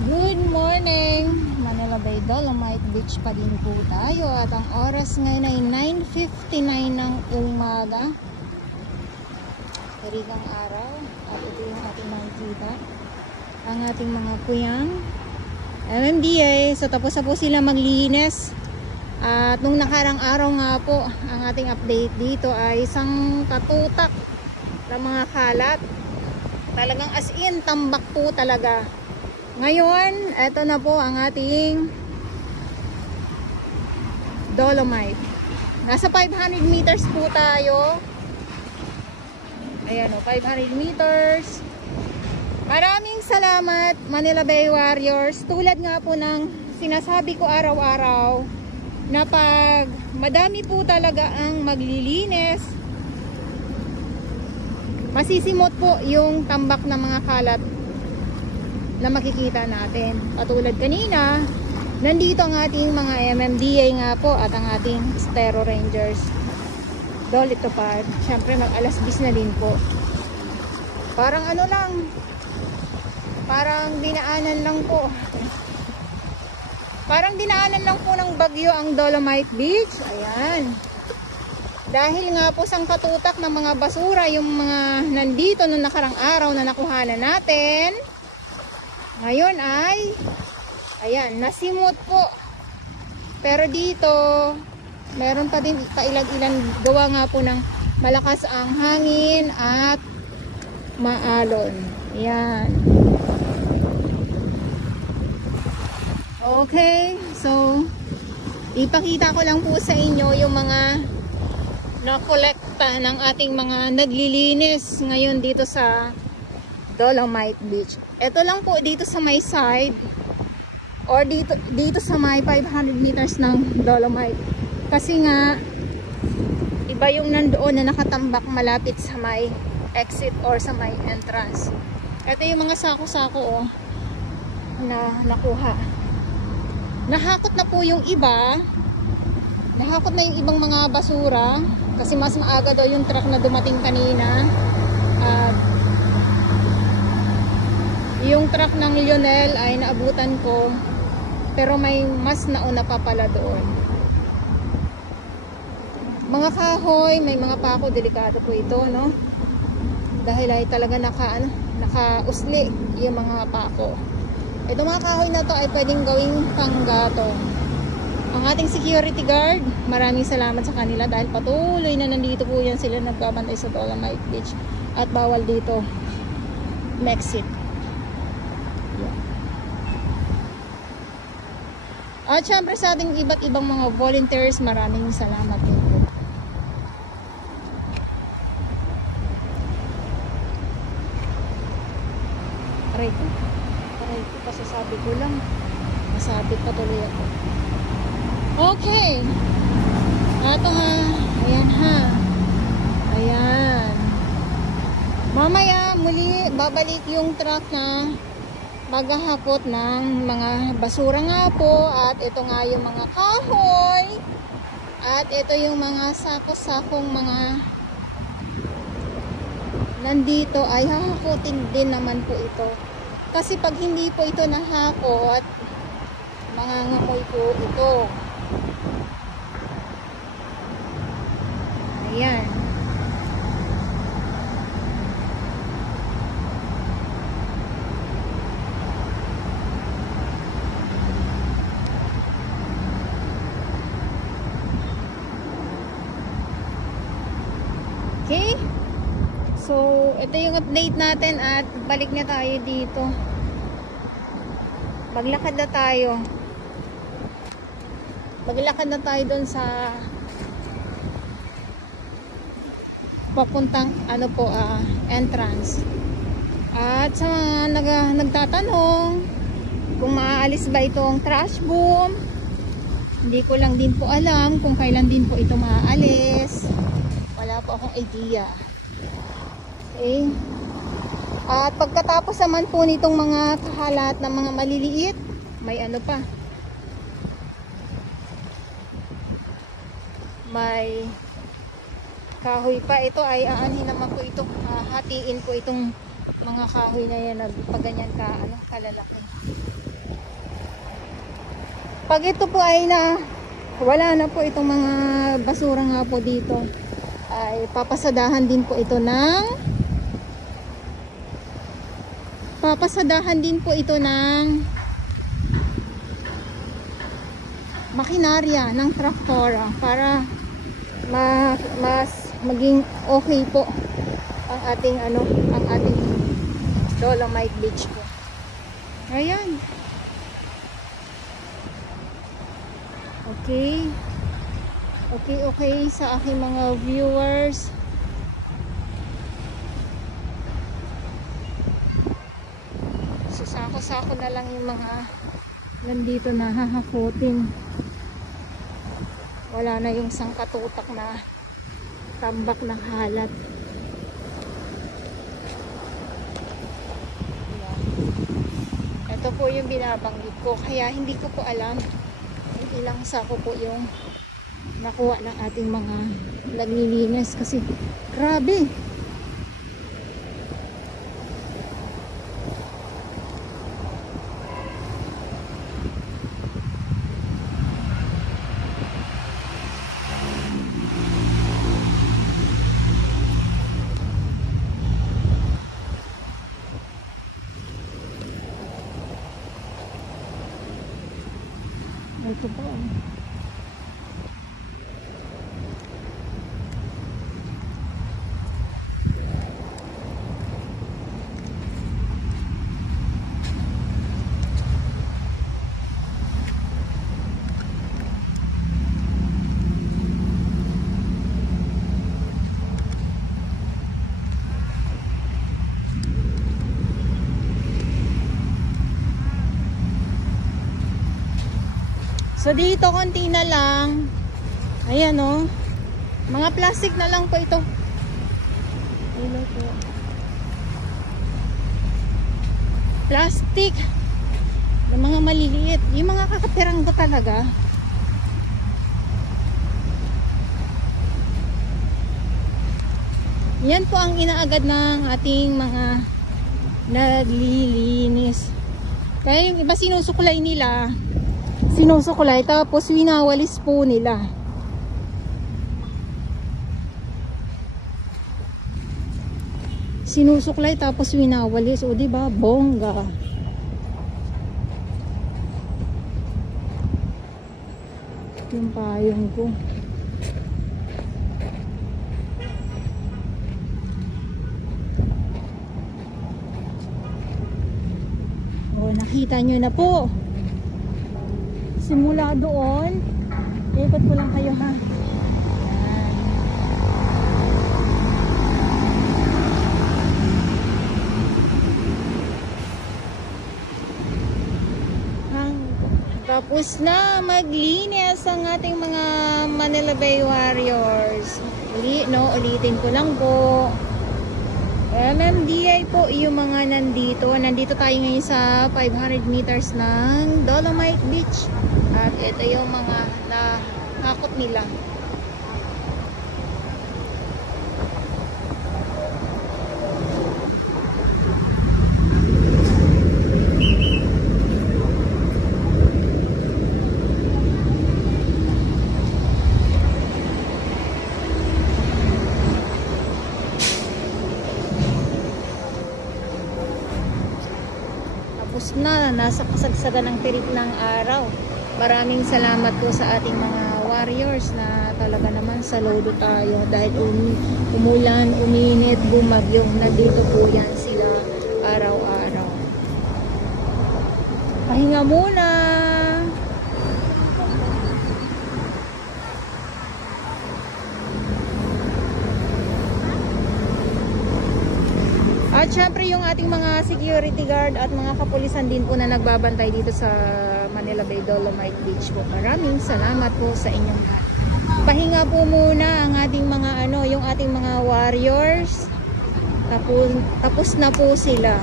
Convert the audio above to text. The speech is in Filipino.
Good morning! Manila Bay Dolomite Beach pa din po tayo at ang oras ngayon ay 9:59 ng umaga. Tarigang araw at ito yung ating makikita. Ang ating mga kuyang MMDA. So tapos na po sila maglinis. At nung nakarang araw nga po, ang ating update dito ay isang katutak ng mga kalat. Talagang as in, tambak po talaga. Ngayon, eto na po ang ating Dolomite. Nasa 500 meters po tayo. Ayan o, 500 meters. Maraming salamat Manila Bay Warriors. Tulad nga po ng sinasabi ko araw-araw na pag madami po talaga ang maglilinis, masisimot po yung tambak ng mga kalat na makikita natin. Patulad kanina, nandito ang ating mga MMDA nga po at ang ating Stero Rangers. Dolitopad. Siyempre mag-alas 10 na din po. Parang ano lang, parang dinaanan lang po. Parang dinaanan lang po ng bagyo ang Dolomite Beach. Ayan. Dahil nga po sang katutak ng mga basura yung mga nandito nung nakarang araw na nakuhanan natin. Ngayon ay, ayan, nasimot po. Pero dito, meron pa din kailag-ilan gawa nga po ng malakas ang hangin at maalon. Ayan. Okay, so, ipakita ko lang po sa inyo yung mga nakolekta ng ating mga naglilinis ngayon dito sa Dolomite Beach. Ito lang po dito sa may side or dito sa may 500 meters ng Dolomite. Kasi nga iba yung nandoon na nakatambak malapit sa may exit or sa may entrance. Ito yung mga sako-sako na nakuha. Nahakot na po yung iba. Nahakot na yung ibang mga basura kasi mas maaga daw yung truck na dumating kanina. Yung truck ng Lionel ay naabutan ko, pero may mas nauna pa pala doon. Mga kahoy, may mga pako, delikado po ito, no? Dahil ay talaga naka-usli yung mga pako. Ito mga kahoy na to ay pwedeng gawing panggatong. Ang ating security guard, maraming salamat sa kanila dahil patuloy na nandito po yan sila nagbabantay sa Dolomite Beach at bawal dito exit. At syempre sa ating iba't ibang mga volunteers, maraming salamat din po. Aray ko, kasasabi ko lang, masabit pa tuloy ako. Okay, ito nga, ayan ha, ayan. Mamaya muli babalik yung truck na maghahakot ng mga basura nga po. At ito nga yung mga kahoy. At ito yung mga sako-sakong mga nandito ay hahakutin din naman po ito. Kasi pag hindi po ito nahakot, mangangamoy po ito. Ayan. Okay, so ito yung update natin at balik na tayo dito. Maglakad na tayo. Maglakad na tayo doon sa papuntang entrance. At sa mga nagtatanong kung maaalis ba itong trash boom, hindi ko lang din po alam kung kailan din po ito maaalis. Wala po akong idea. Okay. At pagkatapos naman po nitong mga kahalat ng mga maliliit, may ano pa. May kahoy pa. Ito ay aanhin naman po ito. Hatiin po itong mga kahoy na yan. Pag ganyan kalalaki. Pag ito po ay wala na po itong mga basura nga po dito, ay papasadahan din po ito ng makinarya ng traktora para mas maging okay po ang ating Dolomite Beach po. Ayan. Okay sa aking mga viewers. Sako-sako na lang yung mga nandito na hahakutin. Wala na yung sangkatutak na tambak na halat. Ito po yung binabanggit ko, kaya hindi ko po alam kung ilang sako po yung nakuha ng ating mga naglilinis kasi grabe. Ito po. So dito konti na lang. Ayan oh. Mga plastic na lang po ito. Hello po. Plastic. Yung mga maliliit, yung mga kakapiranggo talaga. Yan po ang inaagad ng ating mga naglilinis. Kaya yung iba sinusukulay nila. Sinusukulay tapos winawalis po nila. Sinusuklay tapos winawalis, o di ba? Bongga. Yung payong ko. O, nakita nyo na po. Simula doon, ikot ko lang kayo ha. Tapos na maglinis ang ating mga Manila Bay Warriors. Ulitin ko lang po. MMDA po yung mga nandito. Nandito tayo ngayon sa 500 meters ng Dolomite Beach. At ito yung mga nahakot nila. Tapos na, nasa kasagsagan ng tirik ng araw. Maraming salamat po sa ating mga warriors na talaga naman saludo tayo dahil umulan, uminit, bumagyo. Nandito po yan sila araw-araw. Pahinga muna. At syempre yung ating mga security guard at mga kapulisan din po na nagbabantay dito sa Manila Bay Dolomite Beach po. Maraming salamat po sa inyong lahat. Pahinga po muna ang ating mga yung ating mga warriors. Tapos na po sila.